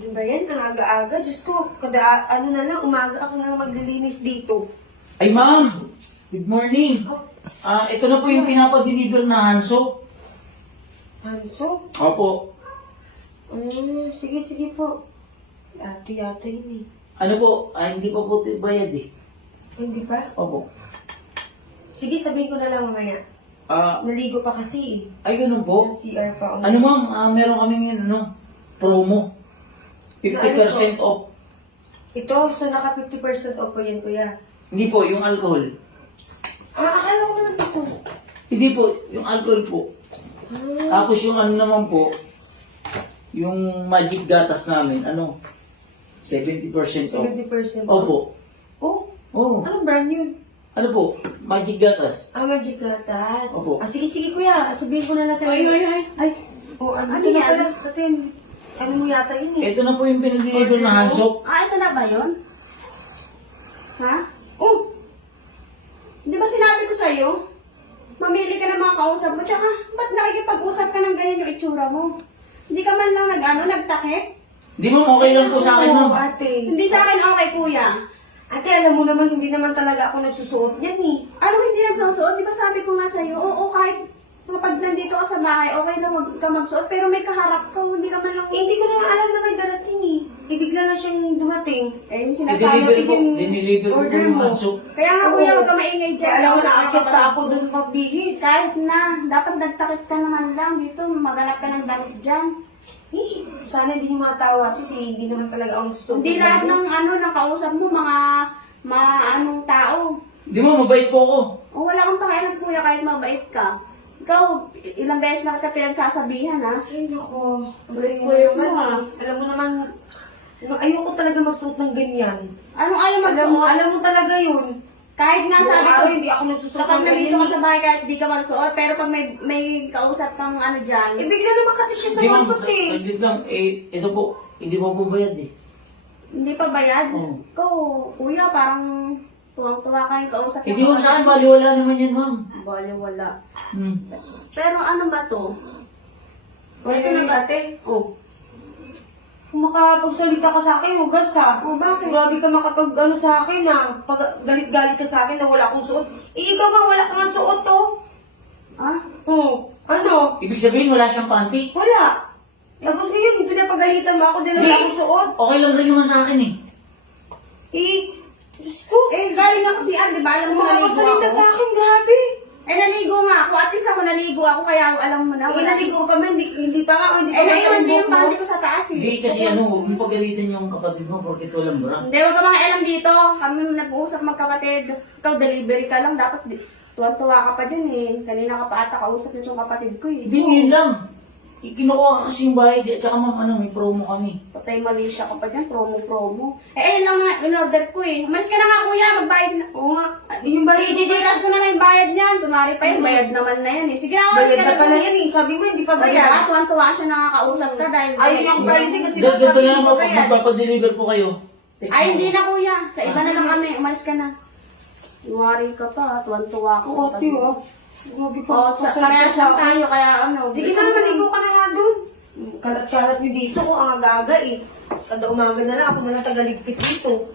Ano ba yan? Ang aga-aga. Diyos ko, ano na lang, umaga ako na maglilinis dito. Ay, ma'am! Good morning! Oh, Ito na po yung pinapa-deliver na handsoap. Hanso? Opo. Sige po. Ate yata yun eh. Ano po? Hindi pa po bayad eh. Hindi pa? Opo. Sige, sabihin ko na lang mamaya. Naligo pa kasi eh. Ay, ganun po. CR pa ako. Ano ma'am, meron kaming promo. 50% off. Ito, so naka 50% off po yan, kuya. Hindi po, yung alcohol. Akala ko naman ito. Hindi po, yung alcohol po. Tapos yung ano naman po, yung magic gatas namin, 70% off. 70% off. Opo. Oh, Oo. anong brand yun? Ano po? Magic gatas. Magic Latas. Opo. Sige, kuya. Sabihin ko na lang kayo. Ay. Ano Ano ito na yan? pala? Atin. Ano mo yata yun eh? Ito na po yung pinag-deliver na handsoap. Ito na ba yun? Ha? Oh! Di ba sinabi ko sa'yo? Mamili ka ng mga kausap mo, tsaka ba't nakikipag-usap ka ng ganyan yung itsura mo? Hindi ka man lang nagtakip? Di ma'am, okay lang po sa akin, ma'am. Ate. Hindi sa akin okay, kuya. Ate, alam mo naman, hindi naman talaga ako nagsusuot niyan eh. Ano hindi nagsusuot? Di ba sabi ko nga sa'yo, oo, kahit kapag nandito ka sa bahay, okay lang ka magsuot, pero may kaharap ka, hindi ka man lang... Hindi ko naman alam na may darating eh. Bigla na siyang dumating. Yung sinasabi Dineliver po, yung dineliver po order yung mo. handsoap. Kaya nga, Oo. kuya, huwag ka maingay dyan. Kaya alam mo, Kasi naakit pa kapag- ako doon pagbihis. Kahit na, dapat nagtakip ka naman lang dito, maganap ka ng damit dyan. Sana hindi niyo matawa kasi hindi naman talaga ako nagsusuot. Hindi lahat ng ng kausap mo, mga anong tao. Di ma'am, mabait po ako. O wala kang pakialam, kuya, kahit mabait ka. Ikaw, ilang beses na kita pinagsasabihan, ha? Ay, nako. Galing mo Kuya naman mo, ah. eh. Alam mo naman, ayoko talaga magsuot ng ganyan. Anong ayaw magsuot? Alam mo talaga yun. Kahit nga Buong sabi ko, araw, hindi ako nagsusuot kapag ng nandito ganyan. ka sa bahay, kahit di ka magsuot, pero pag may kausap kang dyan, Eh, bigla naman kasi siya sa Di ma'am, walkot eh. saglit lang. Ito po, hindi pa po bayad eh. hindi pa bayad. Oo. Ikaw, kuya, parang tuwang-tuwa ka yung kausap Hindi ma'am, sa akin, baliwala naman yan, ma'am. Bale, wala. Hmm. Pero ano ba to? Ito na ba, ate? Oh. Kung makapagsalita ka sa akin, hugas ha. Oh, bakit? Grabe ka makapag sa akin ha. Pag galit-galit ka sa akin na wala akong suot. Eh, ikaw ba wala kang suot to? Ah? Oh, ano? Ibig sabihin, wala siyang panty. Wala. Tapos ngayon, pinapagalitan mo ako din na wala akong suot. Okay lang rin naman sa akin eh. Eh, Diyos ko. Eh, galing ako si Ann, di ba? Alam mo, naligo Makapagsalita ako. sa akin, grabe. Eh, naligo nga ako. At least ako naligo ako, kaya alam mo na. Eh, naligo pa man, hindi pa nga, hindi Eh, pa naiwan din yung mo. panty ko sa taas eh. Hindi kasi huwag mo pagalitan yung kapatid mo porkit walang bra. Hindi, wag ka mga alam dito. Kami nag-uusap magkapatid. Ikaw, delivery ka lang. Dapat tuwan-tuwa ka pa dyan eh. Kanina ka pa ata kausap yung kapatid ko eh. Hindi, yun lang. Kinukuha ka kasi yung bayad eh. At saka ma'am, may promo kami. Patay Malaysia ka pa dyan. Promo. Eh, ayun lang nga, in-order ko eh. Umalis ka na nga kuya, magbayad na. Oo nga. Yung bayad mo Diditas ko na lang yung bayad niyan. Kunwari pa yun, bayad naman na yan eh. Sige na, umalis bayad ka na na. pala yan eh. Sabi mo, hindi pa bayad. Bayad. Tuwan-tuwa siya nakakausap ka dahil... Ayaw yung policy kasi Dito sabi na lang mo po, bayad. magpapadeliver po kayo. Ay, hindi na kuya. Sa iba na lang kami. Umalis ka na. Iwari ka pa. Tuwan-tuwa Oo, ka. ate oh. Grabe ka. Oo, parehas lang tayo. Kaya ano. Sige na, maligo ka na nga dun. Kalat-kalat nyo dito ko ang aga-aga eh. Kada umaga na lang, ako na lang tagaligpit dito.